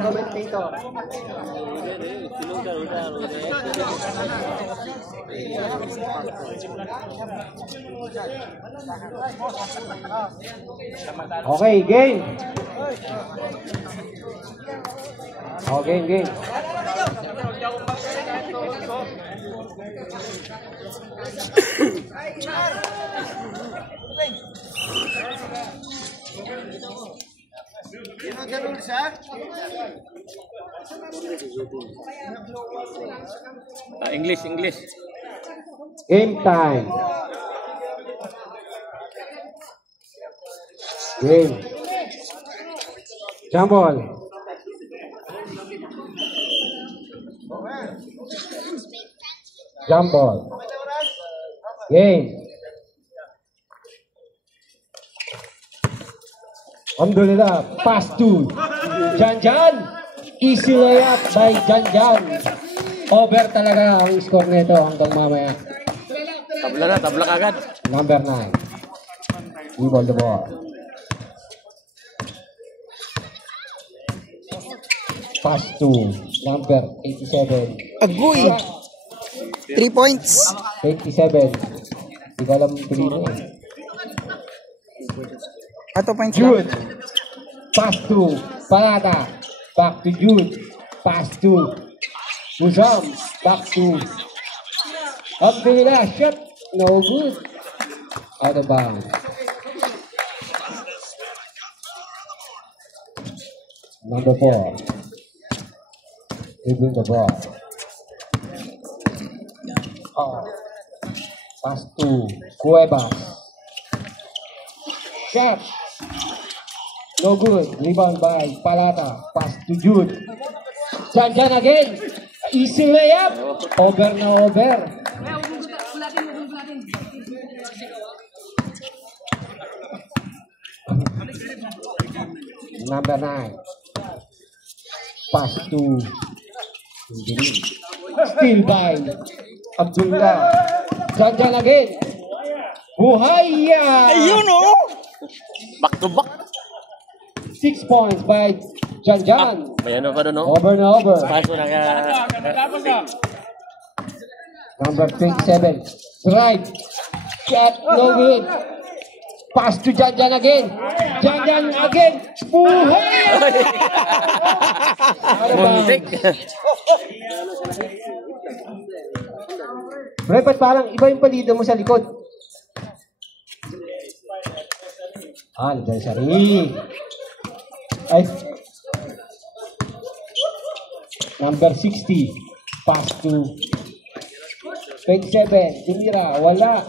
Commentator. Okay, game. Oh, game. English. Game time. Game. Jump ball. Jump ball. Game. Alhamdulillah, pass to Janjan. Easy layup by Janjan. Over talaga ang score nito hanggang mamaya. Tabla agad. Number 9. Dribble the ball. Pass to number 87. Agoy! 3 points. 87. Hindi ko alam tuloy mo eh. Ato points Jude. lang. Pass to Parada. Back to Jude. Pass to Uzam. Back to Abdullah. Shot. No good. Out of bounds. Number 4. Dribbling the ball. Pass to Cuevas. Shot. No good. Rebound by Palata. Pass to Jude. Janjan again. Easy layup. Over na over. Number 9. Pass to steal by Abdullah. Janjan again. Buhaya. Ayun oh! Back to back. 6 points by Janjan. May ano pa doon, no? Over na over. Paso na ka. Number 27. Drive. Shot. No good. Pass to Janjan again. Janjan again. Buhay! Muntik. Dapat parang iba yung palido mo sa likod. Dahil sa ring. Ay. Number 60. Pass to 27. Tumira. Wala.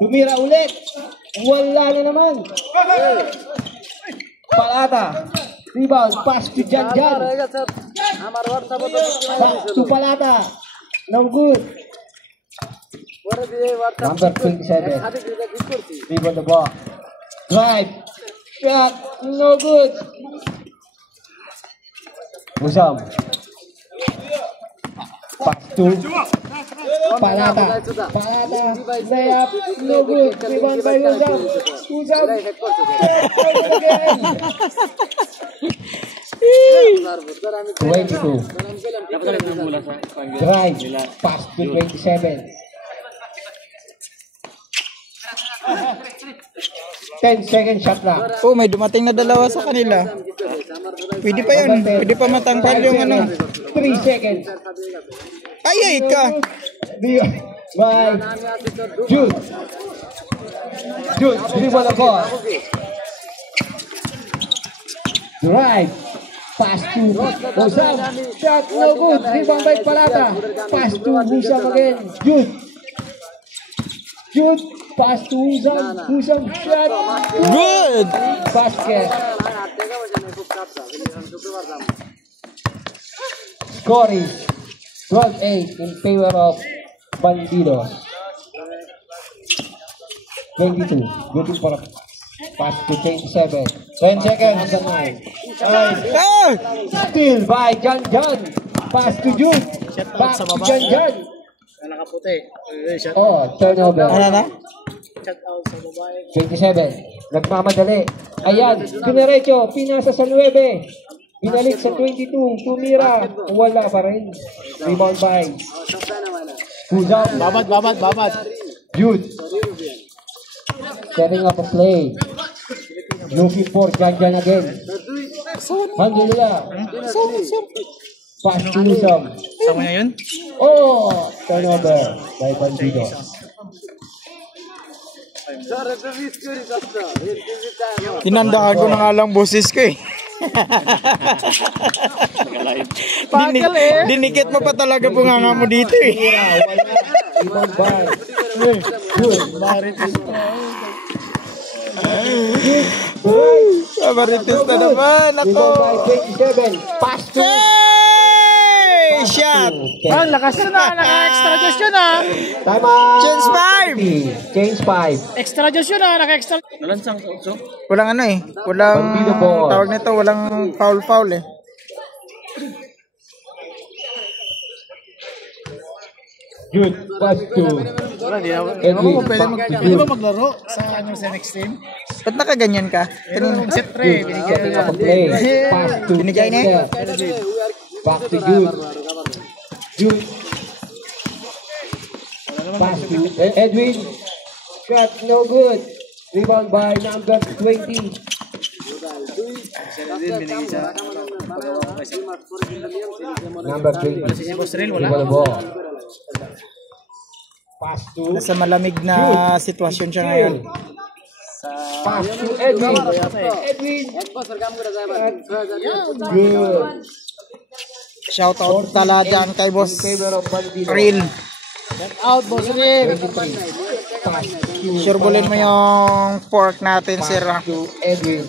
Tumira ulit. Wala na naman. Palata. Rebound. Pass to Janjan. Pass to Palata. No good. Number 27. Dribble the ball. Drive. Shot. No good. Usam. Pass to Palata. Palata. Layup. No good. Rebound by Usam. Usam. Again. 22. Drive. Pass to 27. 10-second shot lang. Oh, may dumating na dalawa sa kanila. Pwede pa yun. Pwede pa matangkal yung ano. 3 seconds. Ay ka. By Jude. Jude, dribble the ball. Drive. Pass to Husam. Shot no good. Rebound by Palata. Pass to Husam again. Jude. Jude. Pass to Husam. Husam shot. Good. Basket. Score is 12-8 in favor of Bandidos. 22. Looking for a pass to 27. 10 seconds. Number 9. Ah! Steal by Jan Jan. Pass to Jude. Back to Jan Jan. Nakaputi. Oh, turnover. Ano na? 27. Nagmamadali. Ayan, dinerecho, pinasa sa 9. Binalik sa 22. Tumira. Wala pa rin. Rebound by Kuzam. Babad. Jude. Setting up a play. Looking for Jan Jan again. Handle nila. Pass to Kuzam. Sama niya yun? Oh, turnover by Bandido. Tinandaan ko na nga lang boses ko eh. Dinikit mo pa talaga bunganga mo dito eh. Rebound by Jude. Marites na naman ako. Rebound by 27. Pass to Hey! Shot! Ang lakas na, naka-extra juice yun ah. Time out. Change 5! Change 5. Extra juice yun ah, naka-extra. Nalansang so. Walang ano eh. Walang Bandido ball. tawag nito, walang foul eh. Jude. Pass to Wala, di Edwin. Pwede ba maglaro sa kanyang sa next team? Ba't nakaganyan ka? Set 3, binigyan Setting nila. up a play. Pass to Binigay niya? Chester. Back to Jude. Jude. Pass to Edwin. Shot no good. Rebound by number 20. Number 20. Si Boss Rel, Wala wala. ball. Pass to Nasa malamig na sitwasyon siya ngayon. Pass to Edwin. Edwin. Good. Shout out tala dyan kay Boss Favor of Bandido. Real. Out, Boss Rel. 23. Pass to Surebulin mo yung pork natin, sir. Pass to Edwin.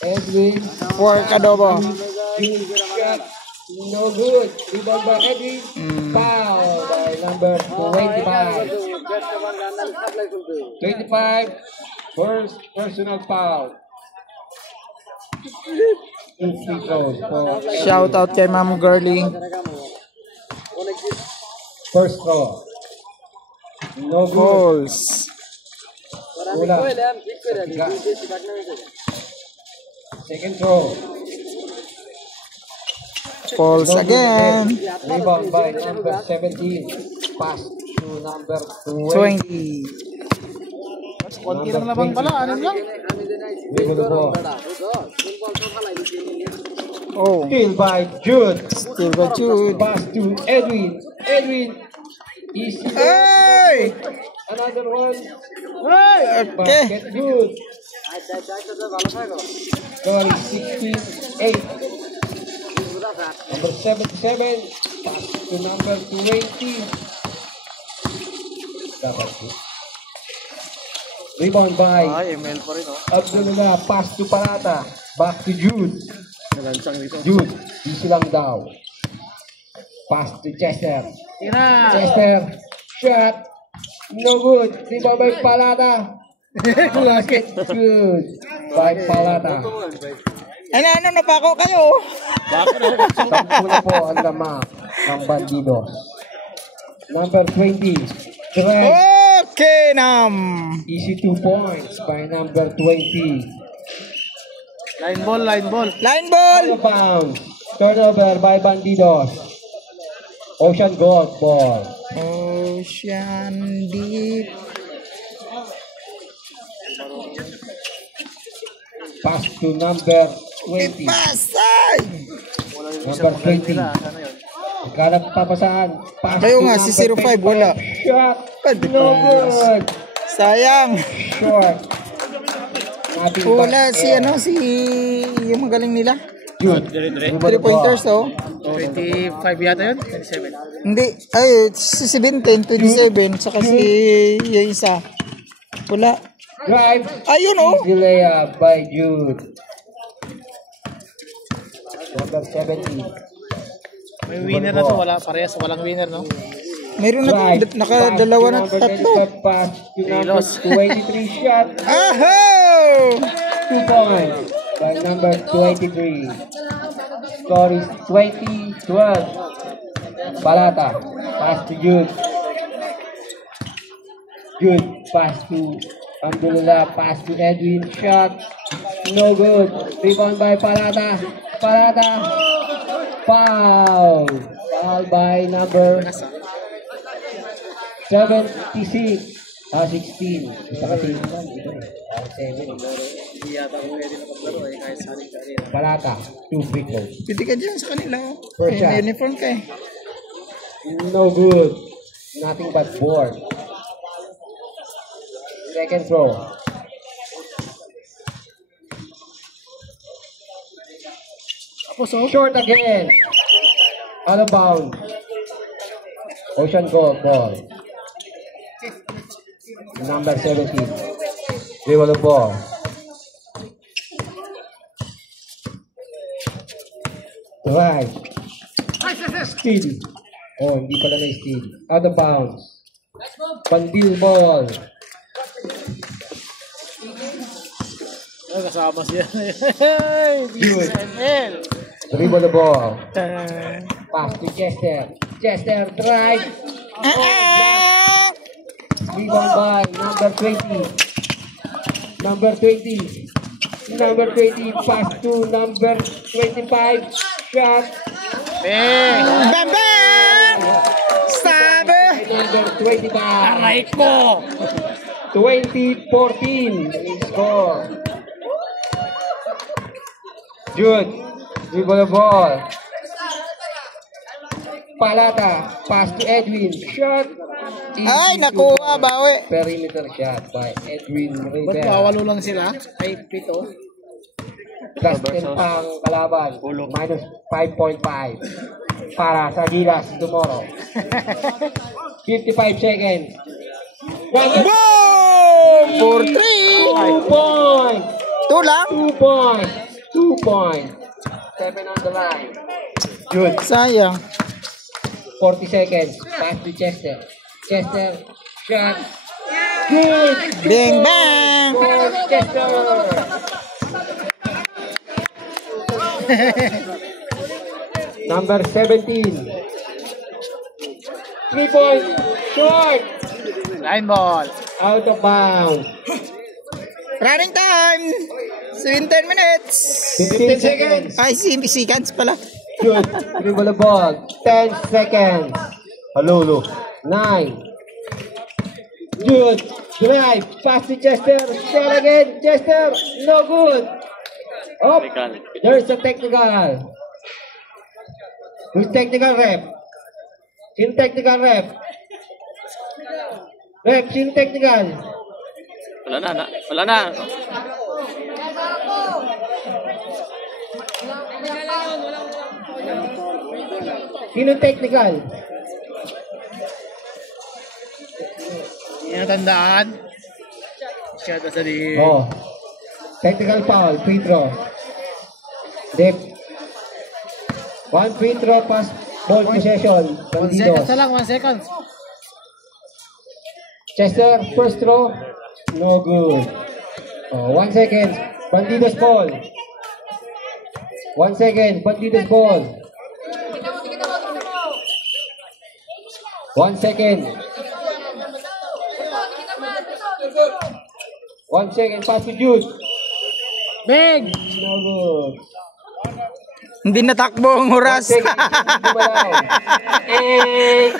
Edwin. Pork adobo. Shot. No good. Rebound by Edwin. Foul by number 25. 25. First personal foul. Two free throws for Shout out kay Ma'am Girlie. first throw. No good. Balls. Wala. Tiga. Second throw. Balls No good again. Rebound by number 17. Pass to number 20. 20. Konti lang labang pala, ano lang? Dribble the ball. Oh, Steal by Jude. still got Jude. Pass to Edwin. Edwin. Easy. Hey! Another one. Okay. Basket good. Score is 16-8. Number 77. Pass to number 20. Dapat good. Rebound by Ay, ML pa rin oh. Abdullah. Pass to Parata. Back to Jude. Nalansang dito. Jude. Easy lang daw. Pass to Chester. Tira! Chester. Shot. No good. Rebound by Palata. Basket good. By Palata. Ano, napako kayo? Sampu na po ang lamak ng Bandidos. Number 20. Greg. Okay, Nam. Easy 2 points by number 20. Line ball, line ball. Line ball. Rebound. Turnover by Bandidos. Ocean Gold ball. Ocean Deep. Pass to number 20. Pasay! Number 20. Nagkalat papasaan. Pass Kayo to nga, si number 05, wala. 25. Shot. Pwede No pa. good. Sayang. Short. Nothing Wala but si air. ano, si yung magaling nila. Good. Dire-dire. 3 pointers oh. 25 yata yun? 27. Hindi, ay, si 17, 27, saka si yung isa. Wala. Drive. Ayun oh. Easy layup by Jude. Number 17. May winner na to, wala parehas, walang winner, no? Mayroon na nakadalawa na tatlo. Pass to number Kilos. 23 shot. Aho! 2 points by number 23. Score is 20-12. Balata. Pass to Jude. Jude. Pass to Abdullah. Pass to Edwin. Shot. No good. Rebound by Balata. Balata. Foul. Foul by number 76. 16. Isa kasi yun lang. Ito eh. 7. Hindi yata ako pwede na paglaro eh, kahit sa aling karera. Balata. 2 free throws. Pwede ka dyan sa kanila. Oh. First shot. May uniform ka eh. No good. Nothing but board. Second throw. Tapos oh, Short again. Out of bounds. Ocean goal ball. Number 17. Dribble the ball. Drive. Steal. Oh, hindi pala na-steal. Out of bounds. Pandil ball. ay, kasama siya. Hey, BSNL. Dribble the ball. Pass to Chester. Chester drive. Rebound by number 20. Number 20. Number 20. Pass to number 25. Shot. Bang! Bam bam! Sabi! Number 25. Aray ko! 2014. Score. Jude. Dribble the ball. Palata. Pass to Edwin. Shot. Ay, nakuha, bawi. Perimeter shot by Edwin Ba't Rivera. kawalo lang sila? Ay, pito. Plus 10 pang kalaban. Minus 5.5. Para sa Gilas tomorrow. 55 seconds. Boom! For 3! 2 points. 2 lang? 2 points. 2 points. 7 on the line. Good. Sayang. 40 seconds. Pass to Chester. Chester. Shot. Good. Bang bang! For Chester. Number 17. 3 points. Short. Line ball. Out of bounds. Running time! 17 minutes! 15 seconds. Ay, seconds pala. Good. Dribble the ball. 10 seconds. Hello. 9. Good. Drive. Pass to Chester. Shot again. Chester. No good. Oh, there's a technical. Who's technical rep? Sino technical rep? Rep, sino technical? Wala na. Sino technical? Hindi na tandaan. Shot sa di. Oh. Technical foul. Free throw. Dip. 1 free throw pass ball possession. 1 seconds Bandidos. na lang, 1 second. Chester, first throw. No good. Oh, 1 second. Bandidos ball. 1 second. Bandidos ball. 1 second. 1 second. Pass to Jude. Big! No good. Hindi natakbo ang 1 oras. second. Gumalaw. Eh.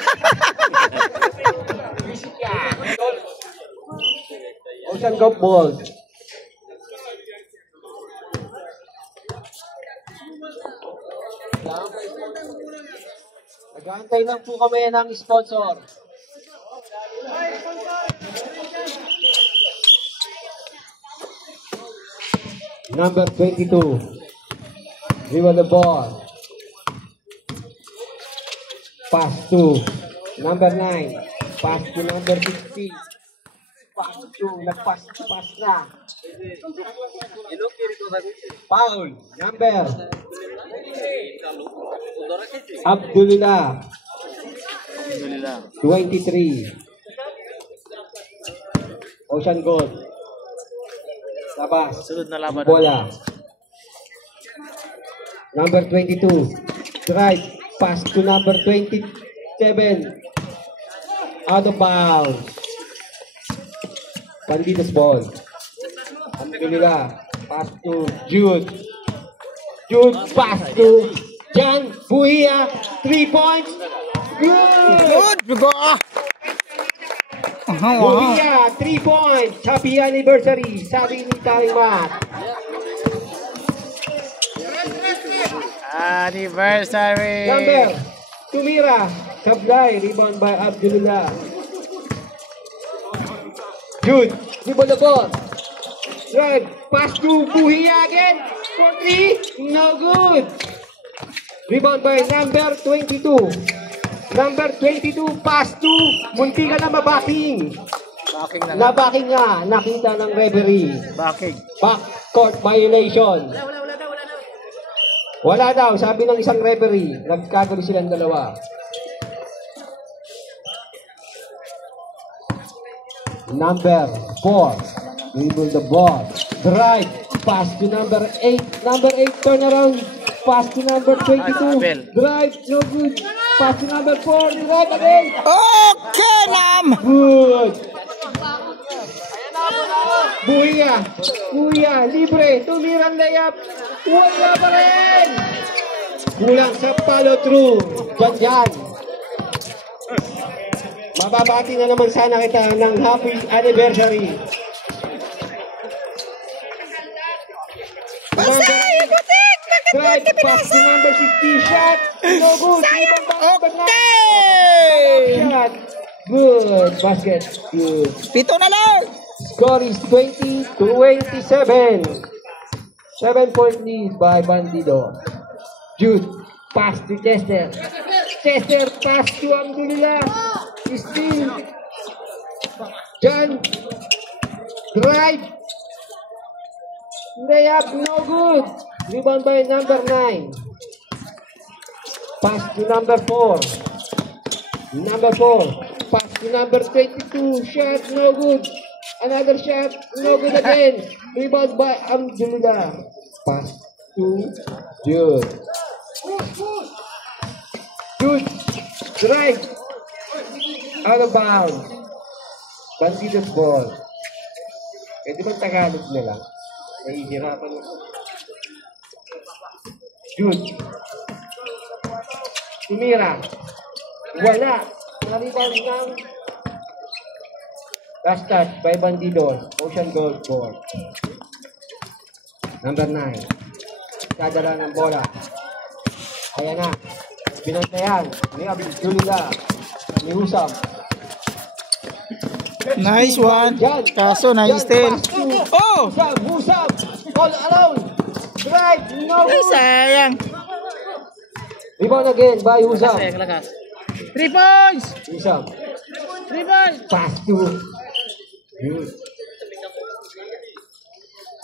Ocean Golf Ball. Nag-aantay lang po kami ng sponsor. Number 22. Dribble the ball. Pass to number 9. Pass to number 16. Pass to, nag-pass na. Foul, number Abdullah, Alhamdulillah. 23. Ocean Gold. Labas. Sunod na laban. Bola. Number 22. Drive. Pass to number 27. Out of bounds. Bandidos ball. Alhamdulillah. Pass to Jude. Jude pass to Jan Buhia. 3 points. Good. Good. Go. Buhia, 3 points. Happy anniversary. Sabi ni Tawing Mat. Anniversary. Number, Tumira. Sablay. Rebound by Abdullah. Jude. Dribble the ball. Drive. Pass to Buhia again. For 3. No good. Rebound by number 22. Number 22. Pass to. Munti ka na mabaking. Backing na. Nabaking nga. Nakita ng referee. Backing. Backcourt violation. Wala daw, sabi ng isang referee. Nagkagulo silang dalawa. Number 4. Dribble the ball. Drive. Pass to number 8. Number 8 turn around. Pass to number 22. Drive. No good. Pass to number 4. Drive again. Okay, Nam. Good. Buhia. Buhia. Libre. Tumirang layup. Wala pa rin. Kulang sa follow through. Diyan. Mababati na naman sana kita ng happy anniversary. Pasay, butik. Drive pass to number 50. Shot. No good. Okay. Shot. Good. Basket. Good. Pito na lang. Score is 20-27. 7-point lead by Bandido. Jude. Pass to Chester. Chester pass to Abdullah. Still. John. Drive. Layup. No good. Rebound by number 9. Pass to number 4. Number 4. Pass to number 22. Shot. No good. Another shot. No good again. Rebound by Abdullah. Pass to Jude. Jude. Drive. Out of bounds. Bandidos ball. Pwede bang Tagalog nila? Nahihirapan mo. Jude. Tumira. Wala. Naribang ng last touch by Bandidos. Ocean Gold ball. Number 9. Dadala ng bola. Ayan na. Pinantayan ni Abdullah. Ni Husam. Nice one. Yan. Kaso, nice steal. Oh! Husam. All around. Drive. No Ay, good. sayang. Rebound again by Husam. Lakas. 3 points. Husam. 3 points. Pass to. Good.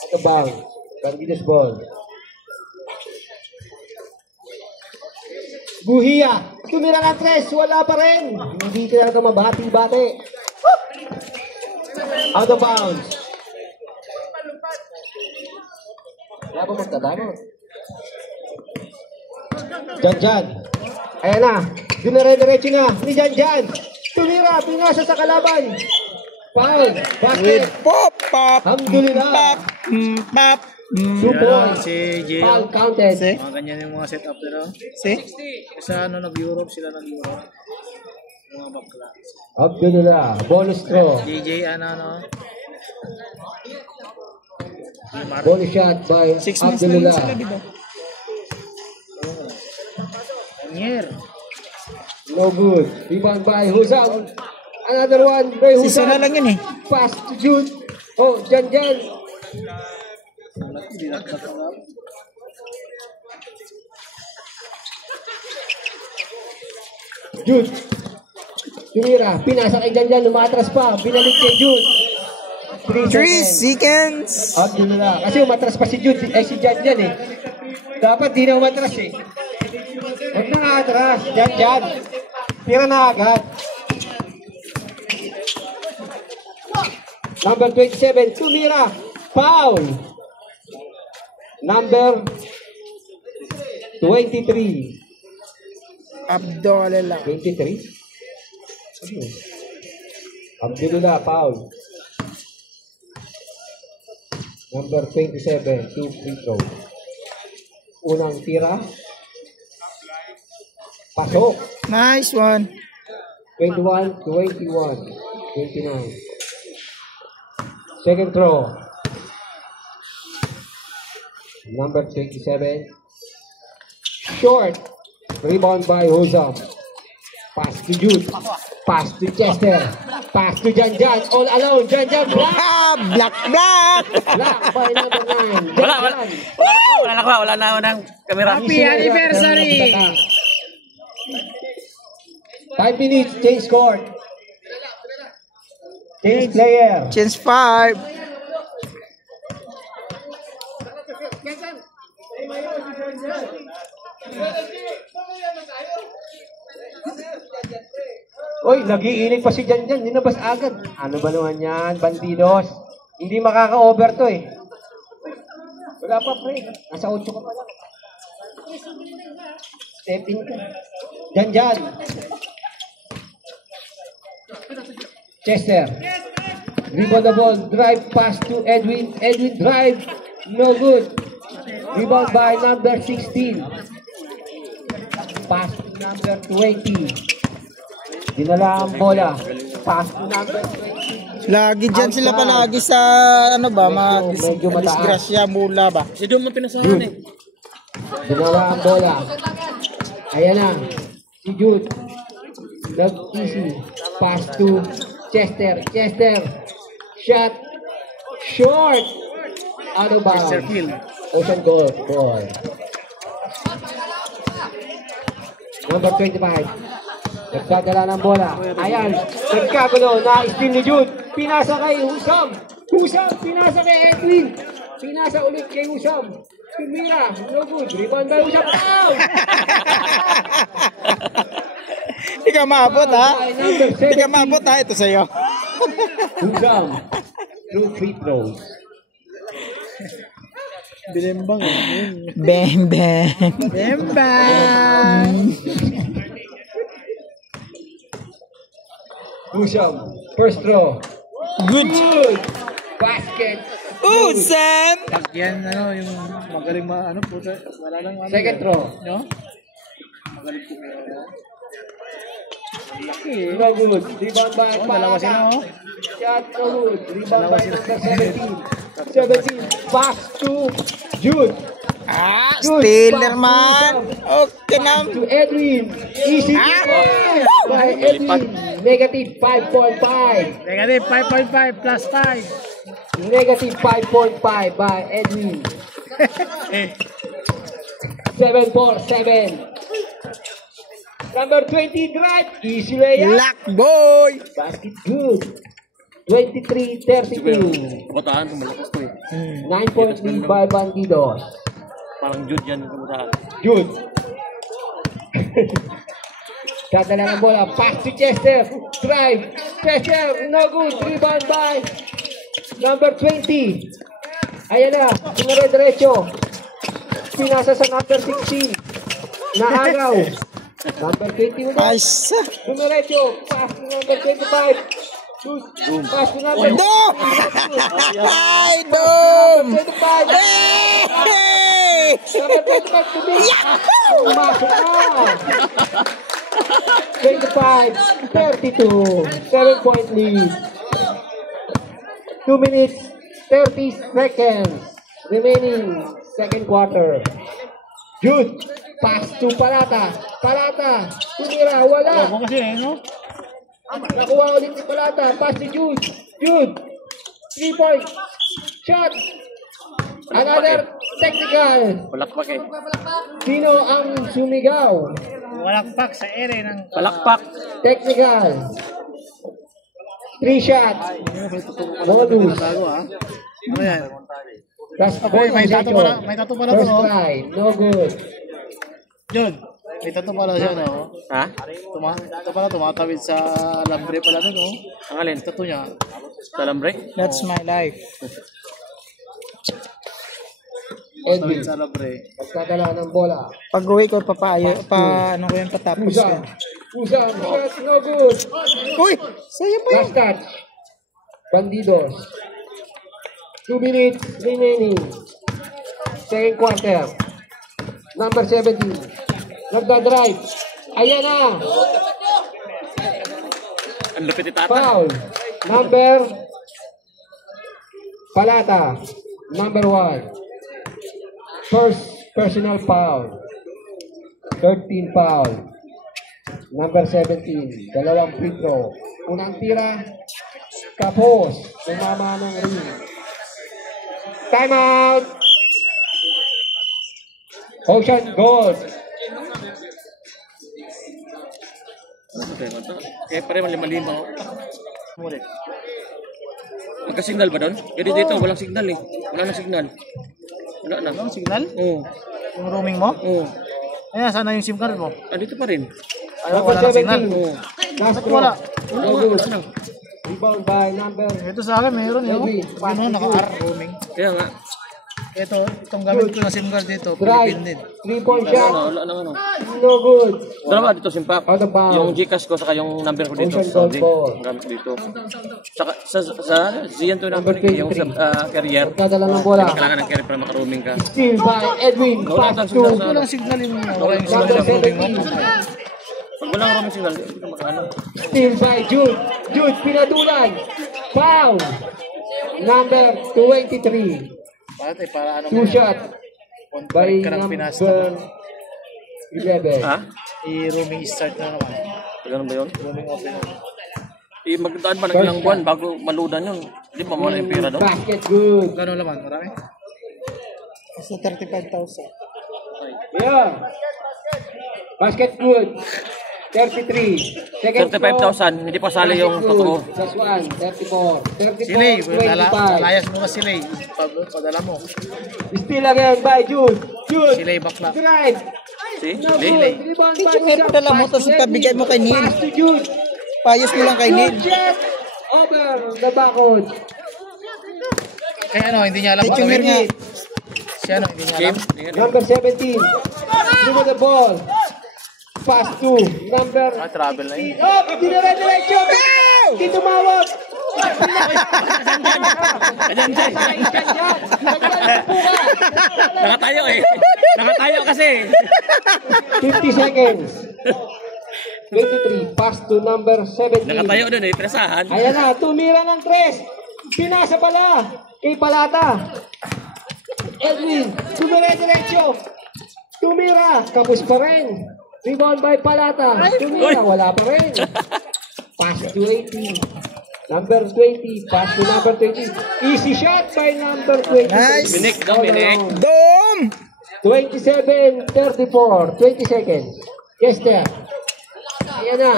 Out of bounds. Bandidos ball. Buhia. Tumira ng 3. Wala pa rin. Hindi talaga mabati-bati. Out of bounds. Wala pa magtadama. Jan. Ayan na. Dinare-diretso na. Ni Jan. Tumira. Pinasa sa kalaban. Foul. Basket. Pop, pop. Alhamdulillah. Pop, pop. 2 Yan points. si Gio. Foul counted. See? Mga ganyan yung mga setup nila. See? Sa ano, nag-Europe sila nag-Europe. Mga bakla. Abdullah. Bonus throw. DJ ano. Bonus shot by 6 months na yun Abdullah. sila, di ba? Anyer. No good. Rebound by Husam. Another one by Husam. Sisa na lang yun eh. Pass to Jude. Oh, Jan. Jude. Tumira. Pinasa kay Jan. Lumatras pa. Binalik kay Jude. 3 seconds. Abdullah. Kasi umatras pa si Jude. Si Jan eh. Dapat di na umatras eh. Huwag na atras. Dyan. Tira na agad. Number 27, tumira. Foul. Number 23. Abdullah. 23? Abdullah, foul. Number 27, 2 free throw. Unang tira. Pasok. Nice one. 21, 21, 29. Second throw. Number 27. Short. Rebound by Hosam. Pass to Jude. Pass to Chester. Pass to Janjan. All alone. Janjan block. Black. Block by number 9. Wala na kamera. Happy anniversary! 5 minutes. Change court. Change player. Chance 5. Oy, nagiinig pa si Janjan. Ninabas agad. Ano ba naman yan, bandidos? Hindi makaka-over to eh. Wala pa, pre. Nasa 8 ka pa lang. Step in ka. Janjan. Chester. Rebound the ball. Drive pass to Edwin. Edwin drive. No good. Rebound by number 16. Pass to number 20. Dinala ang bola. Pass to number 20. Lagi dyan sila palagi sa ano ba, Medyo mataas. disgrasya mula ba? Si Dom ang pinasahan eh. Dinala ang bola. Ayan na. Si Jude. Nag-easy. Pass to Chester. Chester. Shot. Short. Out of bounds. Chesterfield. Ocean goal. Ball. Number 25. Nagdadala ng bola. Ayan. Nagkagulo. Na-steal ni Jude. Pinasa kay Husam. Husam. Pinasa kay Edwin. Pinasa ulit kay Husam. Tumira. No good. Rebound by Husam. Out! Hindi ka maabot ha? Hindi ka maabot ha? Ito sa'yo. Husam. Through free throws. Binembang eh. Bang bang. Bembang! Husam. First throw. Good. Good. Basket. Sam. Yan yung magaling puta. Wala lang Second throw. No? Magaling po. Laki eh. No good. Rebound by Dalawa sila oh. Shot no good. Rebound by number 17. 17. Pass to Jude. Jude. Stealer Pass man. Okay na. to Edwin. Easy by Edwin. Negative 5.5. Negative 5.5 plus 5. Negative 5.5 by Edwin. 7-4-7. Number 20 drive. Easy layup. Black boy. Basket good. 23-32. Bataan, malakas to eh. 9-point lead by Bandidos. Parang Jude yan yung bataan. Jude. Dadala ng bola. Pass to Chester. Drive. Chester. No good. Rebound by number 20. Ayan na. Dinare-diretso. Pinasa sa number 16. Naagaw. Number 20 ulit. Nice. Diretso. Pass to number 25. Pass to number Dom. Ay, Dom. 25. Hey. Number 25 to be. Pumasok na. 25-32. 7-point lead. 2 minutes, 30 seconds remaining second quarter. Jude, pass to Palata. Palata, tumira, wala. Mo kasi eh, no? Nakuha ulit ni Palata. Pass to Jude. Jude, 3-point shot. Another technical. Palakpak eh. Sino ang sumigaw? Palakpak sa ere ng... Palakpak. Technical. 3 shots. Bonus. Bago ah. Ano yan? Plus Aboy, may tato pala to. First try. No good. Jude. May tato pala siya, no? Ha? Ito pala, tumatawid sa lambre pala nun, no? Ang alin? Tato niya. Sa lambre? That's my life. Edwin. Tawid sa lambre. Nagkadala ng bola. Pag uwi ko, ano ko yung patapos Usam. yan. Usam. Shot. No good. Uy! Sa'yo pa yun. Last touch. Bandidos. 2 minutes remaining. Second quarter. Number 17. Nagda-drive. Ayan na. Ang lupit ita. Foul. Number Palata. Number 1. First personal foul. 13 foul. Number 17. Dalawang free throw. Unang tira. Kapos. Tumama ng ring. Time out. Ocean Gold. Kaya pare malima-lima ako. Magka-signal ba doon? Kasi dito walang signal eh. Wala na signal. Wala na. Anong signal? Oo. Yung roaming mo? Oo. Ayan, sana yung SIM card mo? Ah, dito pa rin. Ayaw, wala na signal. Last Ba't wala? No good. Rebound by number Ito sa akin, mayroon yun. Edwin. Paano naka-R roaming? Kaya nga. Itong gamit ko na SIM card dito, Drive. Philippine din. 3-point shot. Wala na ano. No good. Dalawa dito simpak. Out of bounds. Yung Gcash ko saka yung number ko dito. Ocean So, Gold ball. gamit dito. Saka sa Zian to number Number yung sa carrier. Nagkadala ng bola. Kailangan ng carrier para maka-roaming ka. Steal by Edwin. Wala Pass tang to signal sa Walang signal yung wala yung signal number sa roaming mo. 17. Pag walang roaming signal, hindi ka makano. Steal by Jude. Jude, pinatulan. Foul. Number 23. Bakit para ano Two shot by Kontrakt ka ng Pinas number na 11. Ha? I-roaming start na naman. Ganun ba yun? Roaming open na. Magdaan pa ng ilang buwan bago maludan yun. Di ba mawala yung pera doon? Basket good. Gano'n naman? Marami? Sa 35,000. Yeah. Basket good. 33. Second 35,000, hindi pa sali yung totoo. That's one. 34. 34. Silay, 25. layas mo ka silay. Padala mo. Still again by Jude. Jude. Silay bakla. Drive. See? No Silay. good. Rebound by Teacher, Usam. padala mo to, Pass to pabigay mo kay Neil. Pass to Jude. Payos mo lang kay Neil. Jude shot. Over the backcourt. Kaya ano, hindi niya alam Teacher gawin. nga. Si ano, hindi niya alam. Number 17. Through the ball. Pass to number Travel na yun. Oh, dinire-diretso. Di tumawag. Nakatayo eh. Nakatayo kasi. 50 seconds. 23. Pass to number 17. Nakatayo doon eh, presahan. Ayan na, tumira ng 3. Pinasa pala kay Palata. Edwin, tumira-diretso. Tumira, kapos pa rin. Rebound by Palata. Tumira, wala pa rin. Pass to 18. Number 20. Pass to number 20. Easy shot by number 20. Nice. Binik daw, binik. Dom! 27-34. 20 seconds. Chester. Ayan na.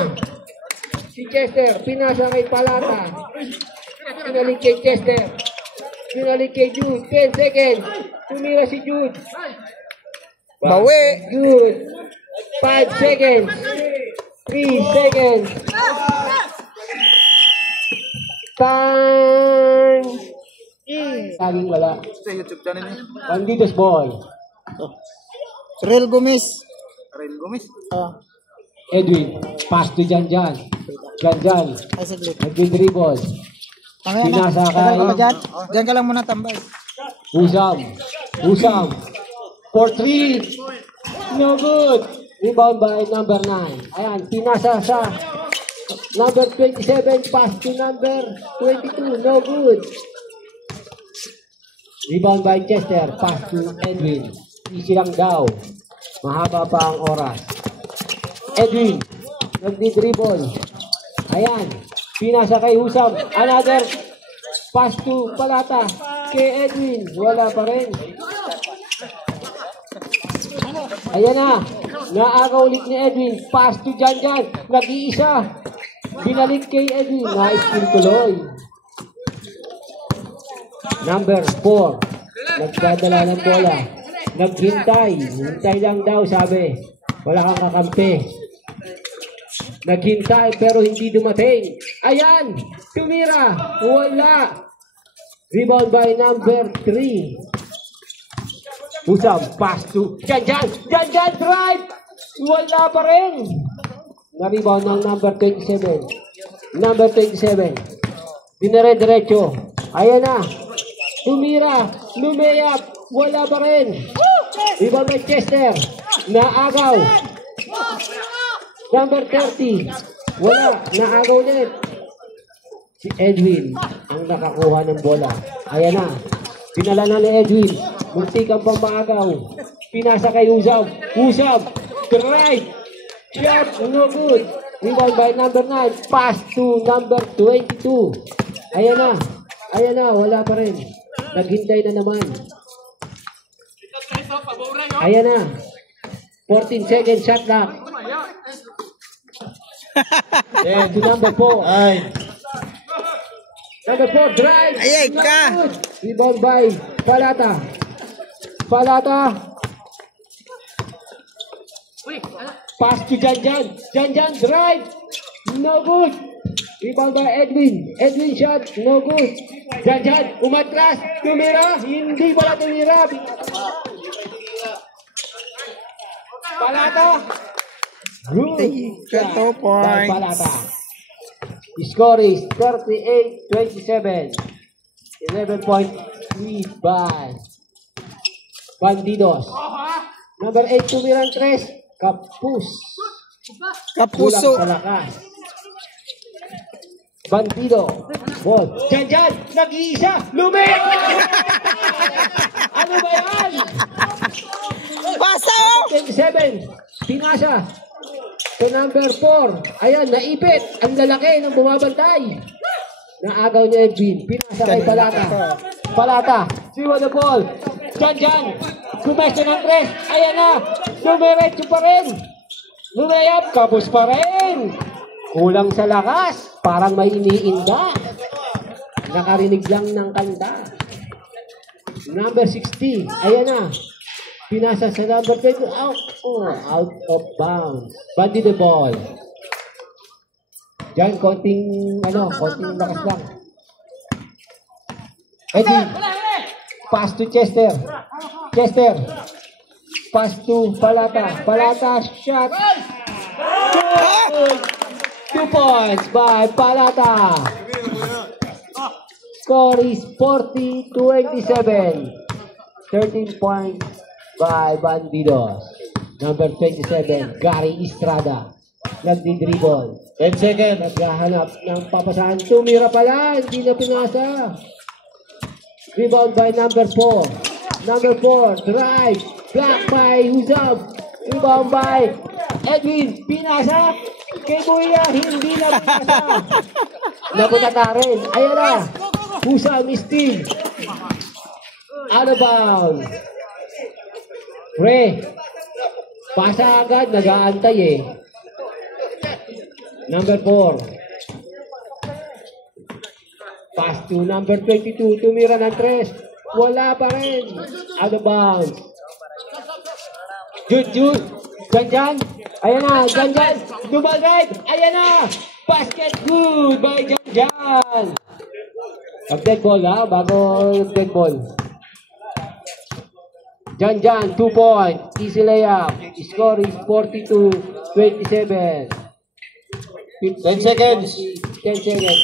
Si Chester, pinasa kay Palata. Pinalik kay Chester. Pinalik kay Jude. 10 seconds. Tumira si Jude. Bawi. Jude. 5 seconds. 3 seconds. Time. Laging wala. Sa YouTube channel niya. Bandidos ball. Real Gomez. Rail Gomez. Edwin. Pass to Janjan. Janjan. Ay, saglit. Nag-dribble. Mamaya na. Pinasa Tagal ka ba kay dyan? Dyan ka lang muna tambay. Usam. Usam. For 3. No good. Rebound by number 9. Ayan, pinasa sa number 27. Pass to number 22. No good. Rebound by Chester. Pass to Edwin. Easy lang daw. Mahaba pa ang oras. Edwin. Nagdi-dribble. Ayan. Pinasa kay Usam. Another pass to Palata. Kay Edwin. Wala pa rin. Ayan na. Naagaw ulit ni Edwin. Pass to Janjan. Nag-iisa. Binalik kay Edwin. Nice tuloy. Number 4. Nagdadala ng bola. Naghintay. Hintay lang daw sabi. Wala kang kakampi. Naghintay pero hindi dumating. Ayan! Tumira! Wala! Rebound by number 3. Usam, pass to Janjan! Janjan drive! Wala pa rin! Na-rebound ng number 27. Number 27. Dinere-diretso. Ayan na. Tumira. Lumeyap. Wala pa rin. Rebound by Chester. Naagaw. Number 30. Wala. Naagaw ulit. Si Edwin ang nakakuha ng bola. Ayan na. Pinala na ni Edwin. Muntik ang pambaagaw. Pinasa kay Usab. Usab. Drive. Shot. No good. Rebound by number 9. Pass to number 22. Ayan na. Ayan na. Wala pa rin. Naghintay na naman. Ayan na. 14 seconds shot clock. And to number 4. Ay. Number 4, drive. Ayay ka. Good. Rebound by Palata. Palata. Pass to Janjan. Janjan, drive. No good. Rebound by Edwin. Edwin shot. No good. Janjan, umatras. Tumira. Hindi pala tumira. Palata. Good. Got 2 points. Palata. Score is 38-27. 11-point lead by Bandidos. Number 8, tumirang 3. Kapus. Kapuso. Kulang sa lakas. Bandido. Ball. Janjan. Nag-iisa. Lumit. Ano ba yan? Pasa! 27. Pinasa. To number 4. Ayan, naipit. Ang lalaki ng bumabantay. Naagaw ni Edwin. Pinasa kay Palata. Palata. Siwa the ball. Janjan. Kumesta ng 3. Ayan na. Dumiretso pa rin. Lumayap. Kapos pa rin. Kulang sa lakas. Parang may iniinda. Nakarinig lang ng kanta. Number 60. Ayan na. Pinasa sa number 10. Out of bounds. Bandi the ball. Diyan, konting lakas lang. Eddie. Pass to Chester. Chester. Pass to Palata. Palata shot. Good. 2 points by Palata. Score is 40-27. 13 points by Bandidos. Number 27, Gary Estrada. Nagdi-dribble. 10 seconds. Naghahanap ng papasahan. Tumira pala. Hindi na pinasa. Rebound by number 4. Number 4, drive. Block by Huzab. Rebound by Edwin. Pinasa. Kay Buya. Hindi na pinasa. Napunata rin. Ayan na. Huzab is steal. Out of bounds. Pre. Pasa agad. Nag-aantay eh. Number 4. Pass to number 22. Tumira ng 3. Wala pa rin. Out of bounds. Jude. Janjan. Ayan na. Janjan. Dumalright. Ayan na. Basket good by Janjan. Mag-dead ball ha. Bago dead ball. Janjan. 2 point. Easy layup. Score is 42-27. 10 seconds. 10 seconds.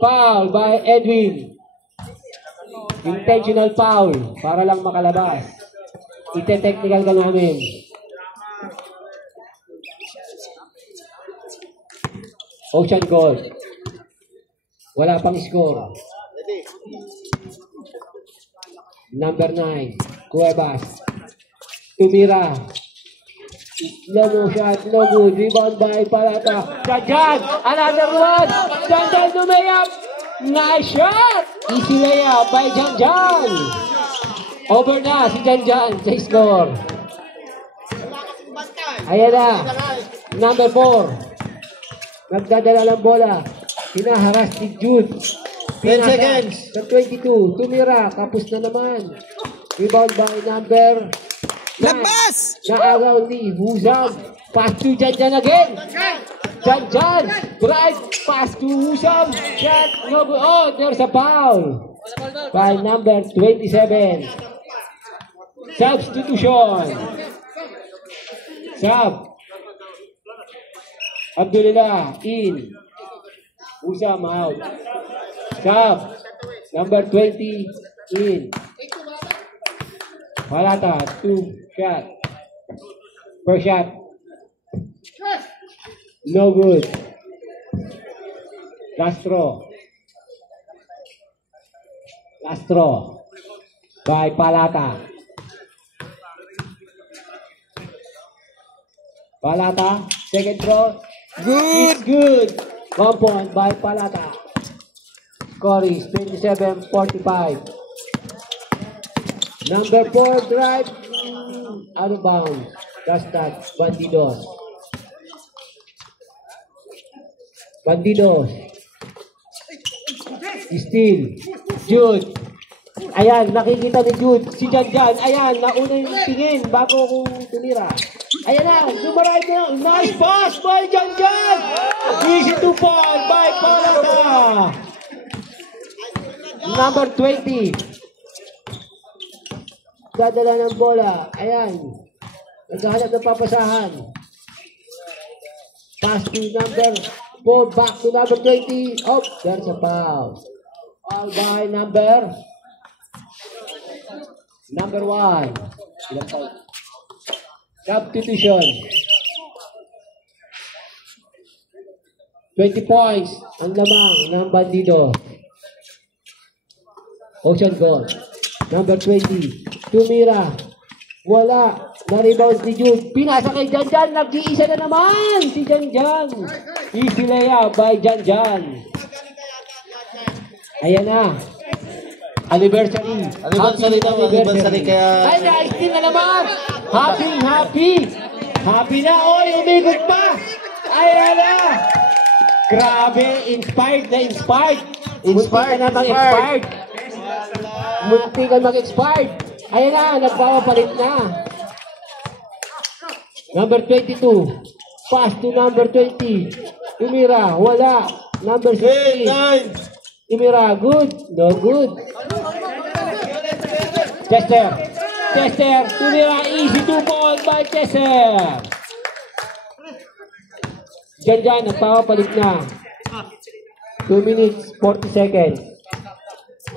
Foul by Edwin. Intentional foul. Para lang makalabas. Ite-technical ka namin. Ocean goal. Wala pang score. Number 9. Cuevas. Tumira. Slow mo shot. No good. Rebound by Palata. Janjan. Another one. Janjan lumayap. Nice shot. Easy layup by Janjan. Over na si Janjan sa score. Ayan na. Number 4. Nagdadala ng bola. Hinaharas si Jude. 10 seconds. Sa 22. Tumira. Kapos na naman. Rebound by number 9. Labas! Naagaw ni Husam. Pass to Janjan again. Janjan. Drive. Pass to Husam. Shot. No good. Oh, there's a foul. By number 27. Substitution. Sub. Abdullah in. Husam out. Sub. Number 20 in. Palata, 2 shot. First shot. No good. Lastro. Lastro. By Palata. Palata, second throw. Good. Good. 1 point by Palata. Score is 27-45. Number 4 drive. Out of bounds. That's that. Bandidos. Bandidos. Steal. Jude. Ayan, nakikita ni Jude. Si Janjan. Ayan, nauna yung tingin bago kung tumira. Ayan na, lumaray na. Nice pass by Janjan. Easy to fall by Palata. Number 20. Dadala ng bola. Ayan. Naghahanap ng papasahan. Pass to number 4. Back to number 20. Oh, there's a foul. Foul by number 1. Substitution. 20 points ang lamang ng Bandido. Ocean goal. Number 20. Tumira. Wala. Na-rebound si Jude. Pinasa kay Janjan. Nag-iisa na naman si Janjan. Easy layup by Janjan. Ayan na. Anniversary. Anniversary daw, anniversary kaya... Ay, na-steal na naman. Happy. Happy na. Oy, umikot pa. Ayan na. Grabe. Inspired na inspired. Inspired na mag-expired. Munti ka mag-expired. Ayan na. Nagpapapalit na. Number 22. Pass to number 20. Tumira. Wala. Number 16. Tumira, good, no good. Chester, Tumira, easy 2 ball by Chester. Janjan, nagpapapalit na. 2 minutes, 40 seconds.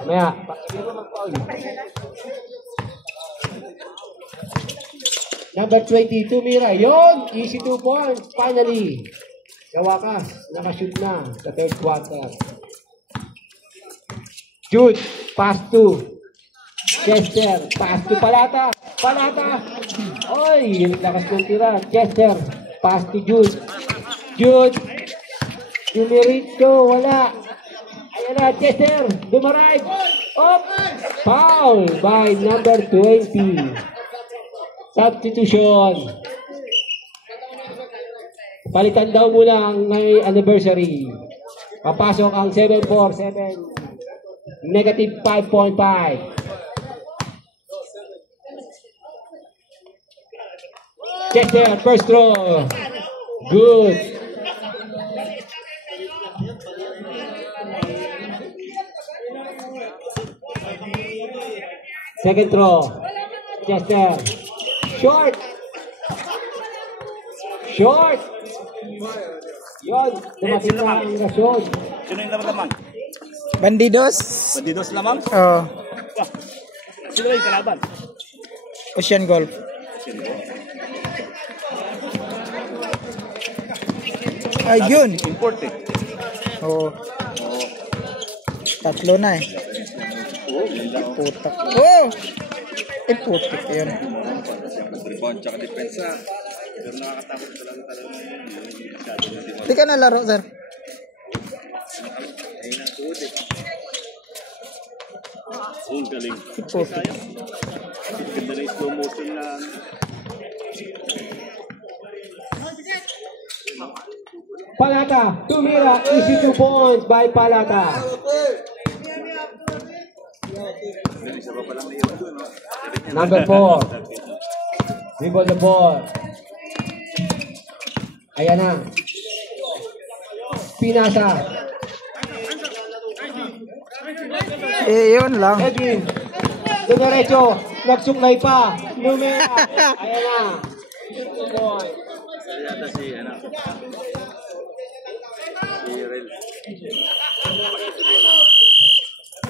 Maya, number 20, Tumira, yon, easy 2 points, finally. Sa wakas, nakashoot na sa third quarter. Jude, pass to Chester, pass to Palata. Oy, yung lakas ng tira. Chester, pass to Jude. Dumiritso, wala. Ayan na, Chester, dumarive. Up, foul by number 20. Substitution. Palitan daw muna ang may anniversary. Papasok ang 7-4-7. Negative 5.5. Chester, first throw. Good. Second throw. Chester. Short. Yon, dumating na ang rasyon. Sino yung laban? Bandidos. Bandidos lamang? Oh. Sino yung kalaban? Ocean Golf. Ayun. Import eh. Oh. Tatlo na eh. Putak. Oh! Putak yun. Rebound tsaka depensa. Pero nakakatakot talaga. Hindi ka nalaro, sir. Ang galing. Putak. Ganda na yung slow motion na. Palata, tumira, easy 2 points by Palata. Number 4. Dribble the ball. Ayan na. Pinasa. Yun lang. Edwin. Dumiretso. Nagsuklay pa. Numera. Ayan na.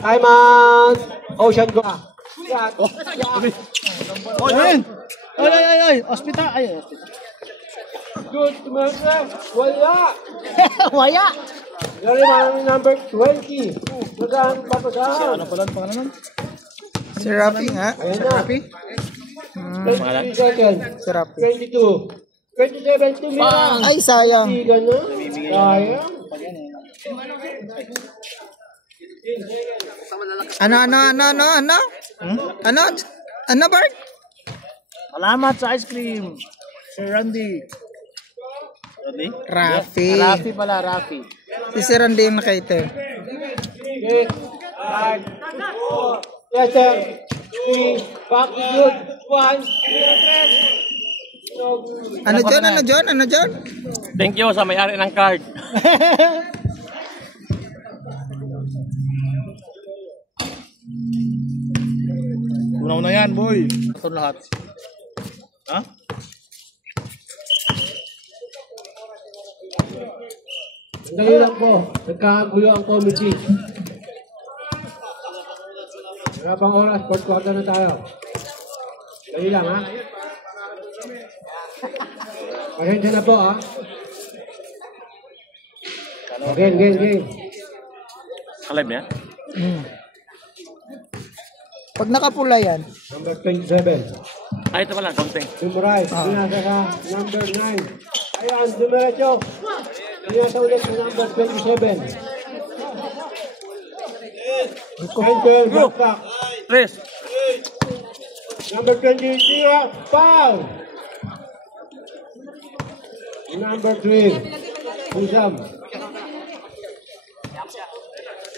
Time out. Ocean go. Shot. Ayun! Ay! Hospital! Ay, hospital. Good. Tumasa. Wala. Waya! Dari mga number 20. Saan papasahan? Ano pala ang pangalan nun? Si Rafi nga. Ayan na. 23 seconds. Si Rafi. 22. 27 tumira. Ay, sayang. Tiga na. Sayang. Ano? Ano, Bart? Salamat sa ice cream. Sir Randy. Randy? Rafi. Rafi pala, Rafi. Si Randy yung nakaiter. 8, 5, 4, yes sir. 3, back to good. 1, 3, Ano dyan? Thank you sa may-ari ng card. Una yan, boy. Ito lahat. Ha? Sandali lang po. Nagkakagulo ang committee. Wala pang oras. 4 quarter na tayo. Sandali lang ha. Pasensya na po ha. Game. Kalib niya? Pag nakapula yan. Number 27. Ay, ito pala, konting. Memorize. Pinasa ka. Number 9. Ayan, dumiretso. Pinasa ulit sa number 27. Enter, back back. Tres. Number 23, foul. Number 3, Husam.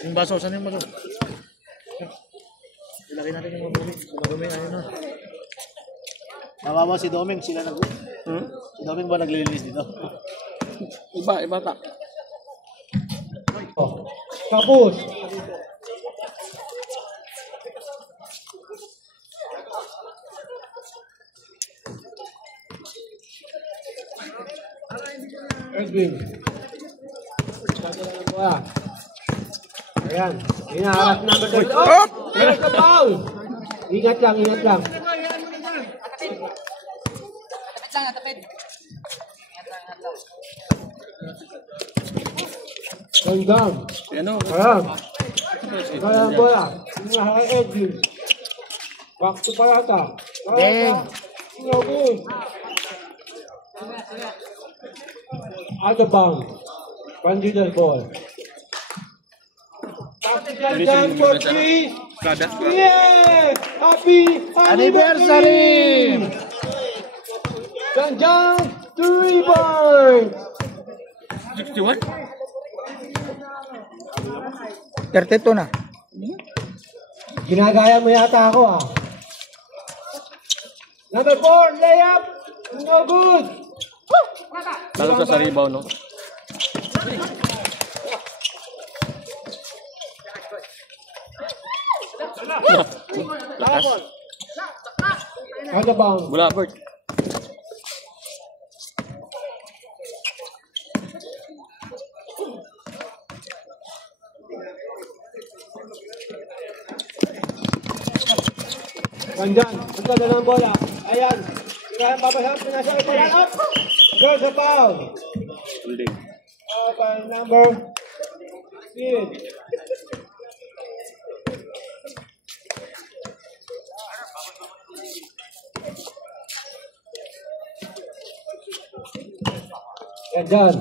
Yung baso, saan yung baso? Ilagay natin yung mga dumi. Ayun na. Nawawa si Doming, sila nag... Si Doming ba naglilinis dito? Iba ta. Tapos. Edwin. Ayan. Hinaharap number 30. Oh! There's a foul! Ingat lang. Going down. Ano? Ayan. Ayan bola. Hinaharap Edwin. Back to Parata. No good. Out of bounds. Consider ball. Down for 3. Kada. Yeah! Happy anniversary! Janjan 3 points! 61? 32 na. Ginagaya mo yata ako ah. Number 4, layup! No good! Talo sa rebound, no? Lakas. Out of bounds. Bula, Bert. Janjan, ito na lang bola. Ayan. Kaya papasap, pinasa ito yan up. Goal sa foul. Holding. By number 3. Janjan.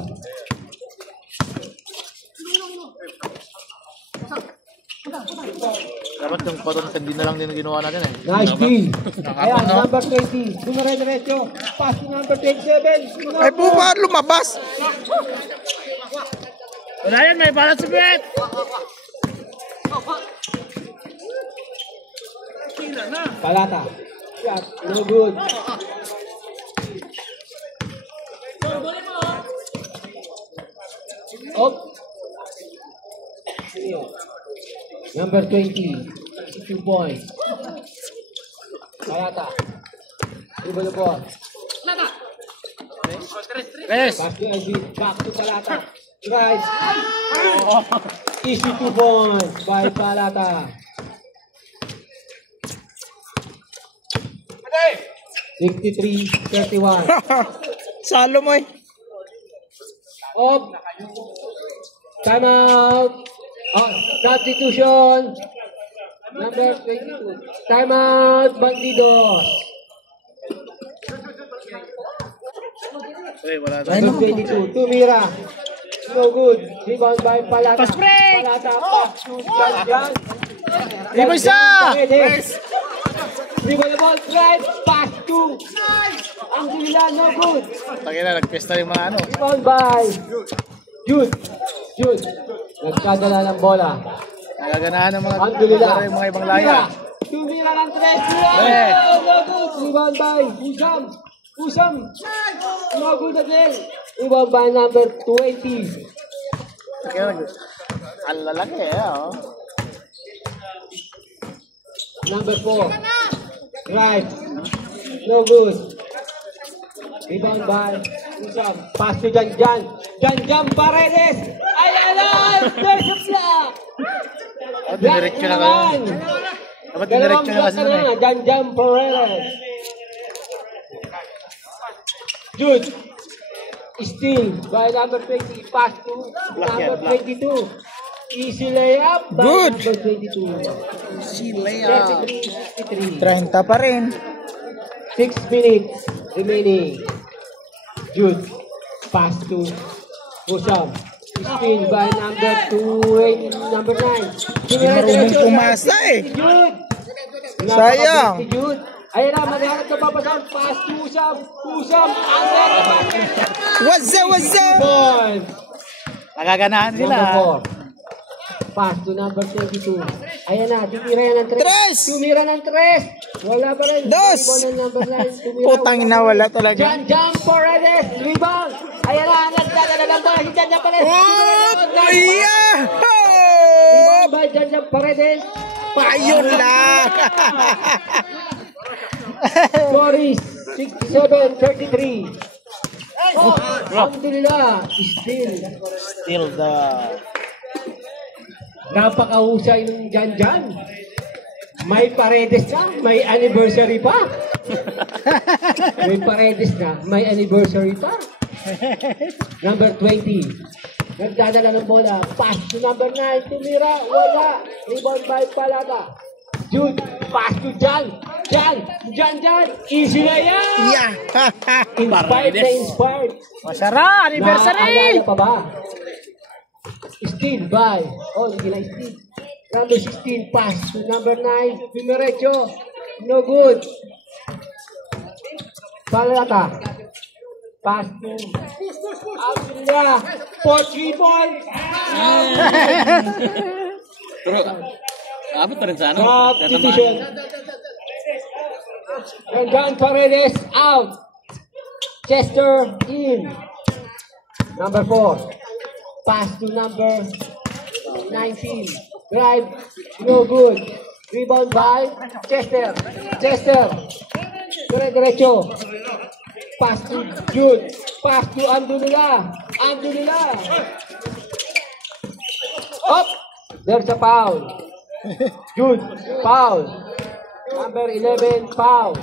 Dapat yung paton hindi na lang din ginawa natin eh. Nice steal. Ayan, number 20. Dumare-diretso. Pass to number 27. Ay, buba, lumabas. Wala yan, may balat si Bet! Palata. Shot. No good. Up. Number 20. 2 points. Palata. Dribble the ball. Yes. Pass to LB. Back to Palata. Drive. Easy 2 points by Palata. 63-31. Salo mo eh. Up. Time out. Substitution. Number 22. Time out. Bandidos. Uy, wala tayo. Number 22. Tumira. No good. Rebound by Palata. Fast break! Palata. Pass to Jan. Rebound isa! Rebound the ball. Drive. Pass to. Ang Dila. No good. Tangina na, nagpesta yung mga ano. Rebound by Jude. Jude. Nagkadala ng bola. Nagaganahan ng mga Alhamdulillah. yung mga ibang laya. Tumira ng 3. Eh. No good. Rebound by Husam. Husam. No good again. Rebound by number 20. Kaya ang lalaki oh. Number 4. Drive. No good. Rebound by Husam. Pass to Janjan. Janjan Paredes. Ayan na! There's a block! Oh, diniretso na kayo. Dapat diniretso na kasi nun eh. Janjan Paredes. Jude. Steal by number 20. Pass to number 22. Easy layup by Good. number 22. Si Lea. 33-63. 30 pa rin. 6 minutes remaining. Jude. Pass to Husam. Steal by number 2. Number 9. Hindi marunong pumasa eh. Jude. Sayang. Si Jude. Ayan na, maghanap ka papasan. Pass to Husam. Husam. Under the basket. What's up? Point. Nagaganahan sila. Number 4. Pass to number 22. Ayan na, tumira yan ng 3. Tres! Tumira ng 3. Wala pa rin. Dos! Rebound ng number 9. Tumira. Putang ina, wala talaga. Jan Jam Paredes. Rebound. Ayan na, nagdadalagang bola si Jan Jam Paredes. Yeah! Rebound by Jan Jam Paredes. Ayun lang. Sorry, 67-33. Alhamdulillah, still. Still the... Napakahusay ng Jan Jan. May Paredes na, may anniversary pa. May Paredes na, may anniversary pa. Number 20. Nagdadala ng bola. Pass to number 9. Tumira, wala. Rebound by Palata. Jude, pass to Jan. Jan. Easy na yan. Yeah. Inspired na inspired. Masara! Anniversary! Naaalala pa ba? Steal by. Oh, hindi na steal. Number 16, pass to number 9. Pimirecho. No good. Palata. Pass to Abdullah. 4-3 points. Pero, abot pa rin sa ano? Substitution. Ranjan Paredes out. Chester in. Number 4. Pass to number 19. Drive. No good. Rebound by Chester. Diretso. Pass to Jude. Pass to Andulila. Up. There's a foul. Jude. Foul. Number 11. Foul.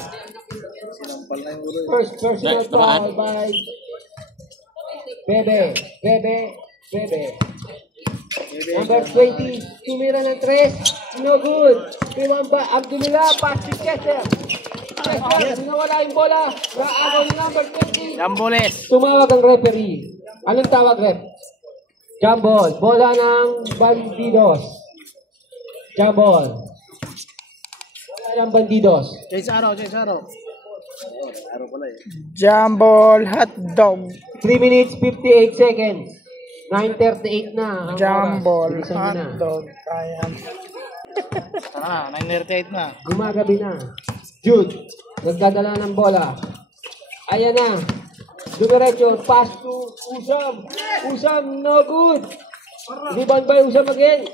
First personal foul by Bebe. Number 20, tumira ng 3. No good. Rebound by Abdullah. Pass to Chester. Nawala yung bola. Naagaw yung number 20. Jamboles. Tumawag ang referee. Anong tawag, ref? Jambol. Bola ng Bandidos. Jambol. Bola ng Bandidos. James Araw. Araw pala eh. Jambol hotdog. 3 minutes, 58 seconds. 9:38 na. ang Jambol oras. Bilisan nyo na. hotdog. Kaya. Tara na, 9:38 na. Gumagabi na. Jude, nagdadala ng bola. Ayan na. Dumiretso, pass to Usam. Usam, no good. Rebound by Usam again.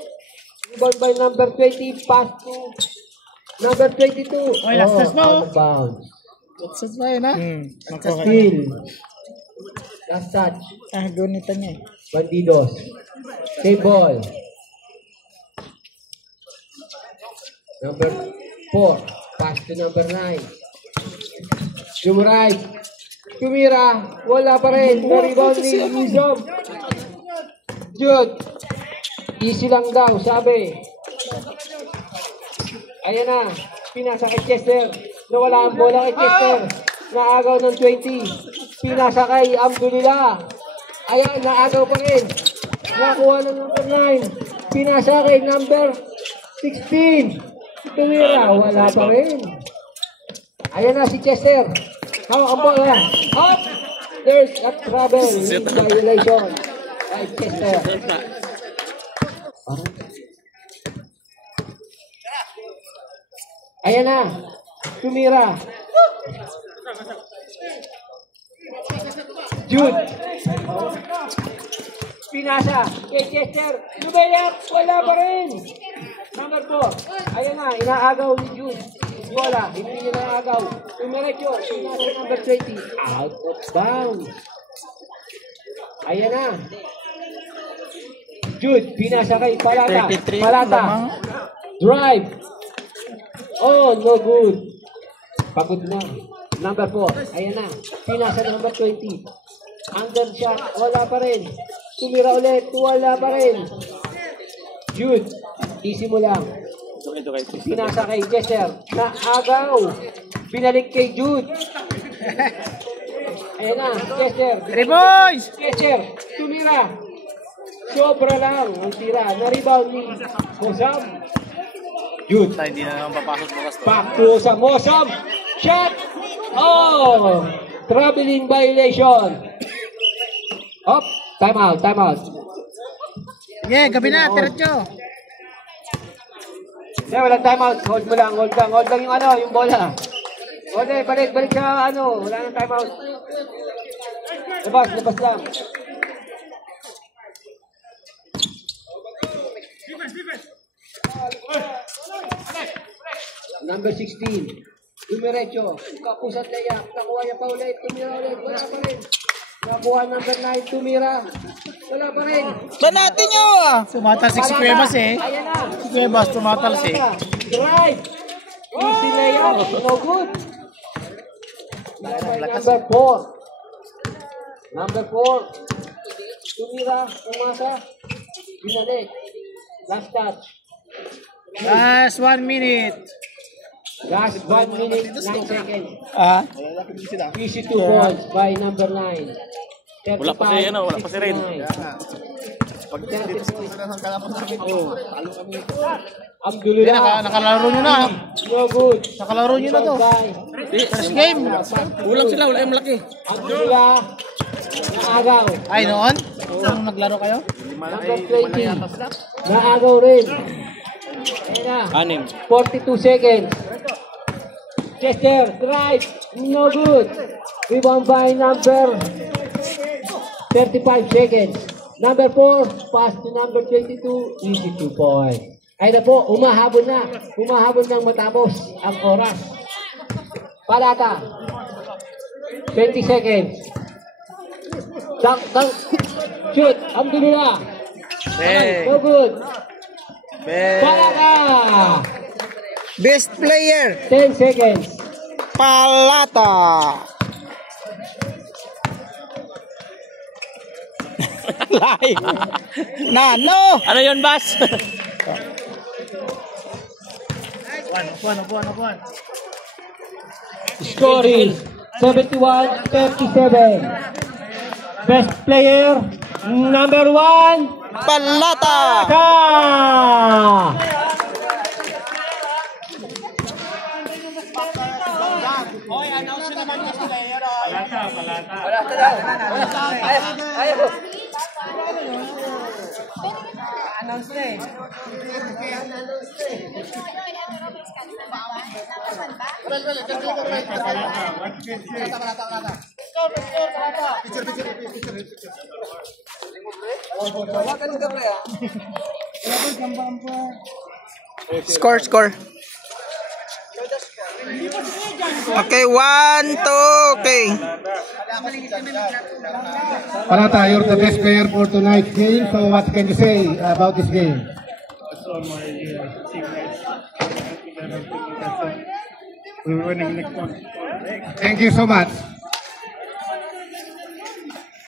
Rebound by number 20, pass to number 22. Oy, last touch mo. Out of bounds. Success ba yun, ha? Steal. Last touch. Gunita niya eh. Bandidos. Save ball. Number 4. Pass to number 9. Jumray. Tumira. Wala pa rin. No rebound ni Usam. Jude. Easy lang daw, sabi. Ayan na. Pinasa kay Chester. Nawala ang bola kay Chester. Naagaw ng 20. Pinasa kay Abdulillah. Ayan, naagaw pa rin. Nakuha ng number 9. Pinasa kay number 16. Tumira, wala pa rin. Ayan na si Chester. Hawak ang bola. Up! There's a trouble. Violation. Kay Chester. Ayan na. Tumira. Jude. Pinasa. Kay Chester. Lumayak. Wala pa rin. Number 4. Ayan na. Inaagaw ni Jude. Wala. Hindi niya naagaw. Tumiretso. Pinasa number 20. Out of bounds. Ayan na. Jude. Pinasa kay Palata. 33 Palata. lamang. Drive. Oh, no good. Pagod na. Number 4. Ayan na. Pinasa number 20. Under shot. Wala pa rin. Tumira ulit. Wala pa rin. Jude. Easy mo lang. Pinasa kay Chester. Naagaw. Pinalik kay Jude. Ayan na. Chester. Three boys! Chester. Tumira. Sobra lang ang tira. Na-rebound ni Mosam. Jude. Hindi na naman papasok bukas. Back to sa Mosam. Shot. Oh. Traveling violation. Up. Time out. Time out. Yeah, gabi na, diretso. Hindi, walang time out. Hold mo lang. Hold lang. Hold lang yung ano, yung bola. Hold eh. Balik. Balik sa ano. Wala nang time out. Labas. Labas lang. Number 16. Dumiretso. Kapusat na yak. Nakuha niya pa ulit. Tumira ulit. Wala pa rin. Nakuha number 9. Tumira. Wala pa rin. Banatin nyo ah! Tumatalsik si Cuevas eh. Ayan na. Si Cuevas tumatalsik. Drive. Easy na yan. No good. Number 4. Number 4. Tumira. Umasa. Binalik. Last touch. Last 1 minute. Last 1 minute, 9 seconds. Ah? Easy 2 balls by number 9. Wala pa si, ano, wala pa si Ren. Abdulillah. Nakalaro nyo na. No good. Nakalaro nyo na to. First game. Kulang sila, wala yung malaki. Abdulillah. Naagaw. Ay, noon? Nung naglaro kayo? Number 20. Naagaw rin. Ayan na. 42 seconds. Chester, drive. No good. Rebound by number 35 seconds. Number 4, pass to number 22. Easy 2 points. Ay na po, umahabol na. Umahabol nang matapos ang oras. Palata. 20 seconds. Dunk. Shoot. Alhamdulillah. No good. Palata. Best player, 10 seconds. Palata. Live. Nano. Ano yun, Bas? Upuan. Score is 71-37. Best player, number 1, Palata. Score. Okay, 1-2. Okay. Parata, you're the best player for tonight's game. So what can you say about this game? We're winning next one. Thank you so much.